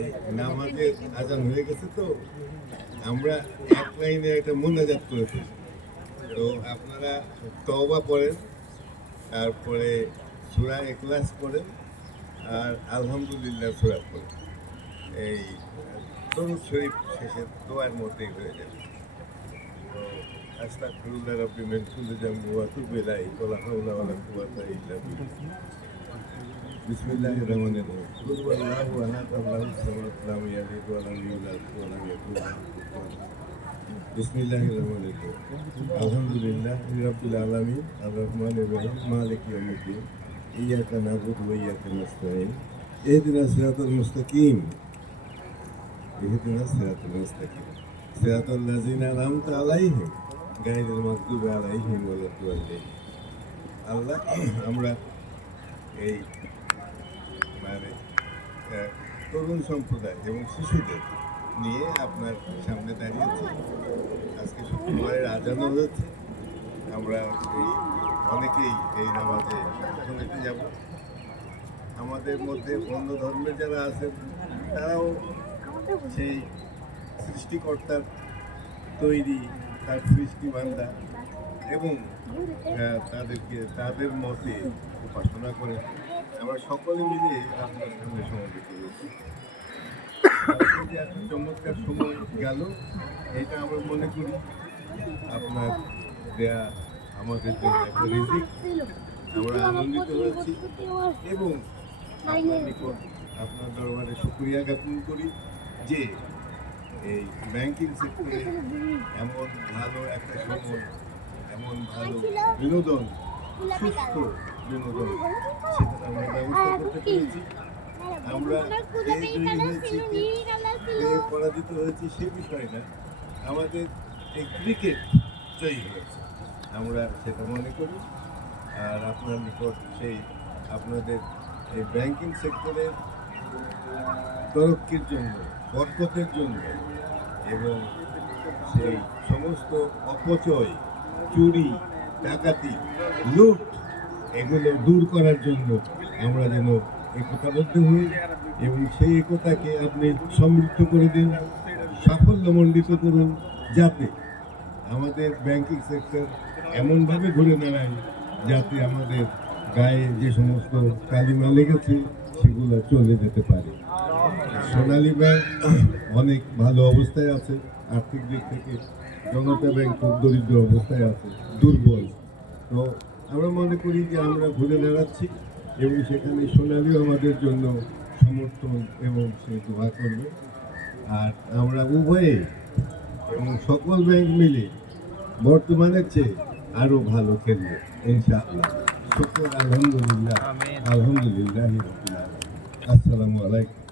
এই নামাজের আজান হয়ে গেছে তো আমরা এক লাইনে একটা মোনাজাত করেছি। তো আপনারা তওবা পড়েন, তারপরে সূরা ইখলাস পড়েন, আর আলহামদুলিল্লাহ সূরা পড়েন। এই দরুদ শরীফ শেষের দোয়ার মধ্যেই হয়ে যাবে। তো আস্তাগফিরুল্লাহ রাব্বি মিন কুল্লি যামবি ওয়া আতুবু ইলাইহি ওয়া লা হাওলা ওয়া লা কুওয়াতা ইল্লা বিল্লাহ। বিসমিল্লাহির রহমানির রহিম। কুল হুয়াল্লাহু আহাদ আল্লাহুস সামাদ লাম ইয়ালিদ ওয়া লাম ইউলাদ ওয়া লাম ইয়াকুল লাহু কুফুওয়ান আহাদ। বিসমিল্লাহির রহমানির রহিম। আলহামদুলিল্লাহি রাব্বিল আলামিন আর রহমানির রহিম মালিকি ইয়াউমিদ্দিন ইয়্যাকা না'বুদু ওয়া ইয়্যাকা নাস্তাঈন ইহদিনাস সিরাতাল মুস্তাকিম ইহদিনাস সিরাতাল মুস্তাকিম সিরাতাল লাযিনা আন'আমতা আলাইহিম গায়রিল মাগদুবি আলাইহিম ওয়া লাদ-দাল্লিন। আল্লাহ, আমরা এই মানে তরুণ সম্প্রদায় এবং শিশুদের নিয়ে আপনার সামনে দাঁড়িয়েছি। আজকে শুক্রবারের আজানও হয়েছে। আমরা অনেকেই এই নামাজে অংশ যাব। আমাদের মধ্যে অন্য ধর্মের যারা আছেন তারাও সেই সৃষ্টিকর্তার তৈরি, তার সৃষ্টি বান্দা এবং তাদের মতে উপাসনা করে আমরা সকলে মিলে আপনার সামনে সমবেত হয়েছি। একটা চমৎকার সময় গেল, এটা আমরা মনে করি আপনার দেয়া আমাদের জন্য একটা রিজিক। আমরা আনন্দিত হয়েছি এবং আপনার নিকট আপনার দরবারে শুকরিয়া জ্ঞাপন করি যে এই ব্যাংকিং সেক্টরে এমন ভালো একটা সময়, এমন ভালো বিনোদন, সুস্থ বিনোদন, সেটা আমরা ব্যবস্থা করতে পেরেছি। আমরা পরাজিত হয়েছি সে বিষয় না, আমাদের এই ক্রিকেট জয়ী হয়েছে, আমরা সেটা মনে করি। আর আপনার নিকট সেই আপনাদের এই ব্যাংকিং সেক্টরের তরক্কির জন্য, বরকতের জন্য এবং সেই সমস্ত অপচয়, চুরি, ডাকাতি, লুট এগুলো দূর করার জন্য আমরা যেন একতাবদ্ধ হই এবং সেই একতাকে আপনি সমৃদ্ধ করে দিন, সাফল্যমণ্ডিত করুন, যাতে আমাদের ব্যাংকিং সেক্টর এমনভাবে ঘুরে দাঁড়ায় যাতে আমাদের গায়ে যে সমস্ত কালিমা লেগেছে সেগুলো চলে যেতে পারে। সোনালী ব্যাংক অনেক ভালো অবস্থায় আছে আর্থিক দিক থেকে, জনতা ব্যাংক খুব দরিদ্র অবস্থায় আছে, দুর্বল। তো আমরা মনে করি যে আমরা ঘুরে দাঁড়াচ্ছি এবং সেখানে সোনালীও আমাদের জন্য সমর্থন এবং সে দোয়া করবে। আর আমরা উভয়ে এবং সকল ব্যাংক মিলে বর্তমানের চেয়ে আরও ভালো খেলবে ইনশাআল্লাহ। শুকর আলহামদুলিল্লাহ, আলহামদুলিল্লাহ। আসসালামু আলাইকুম।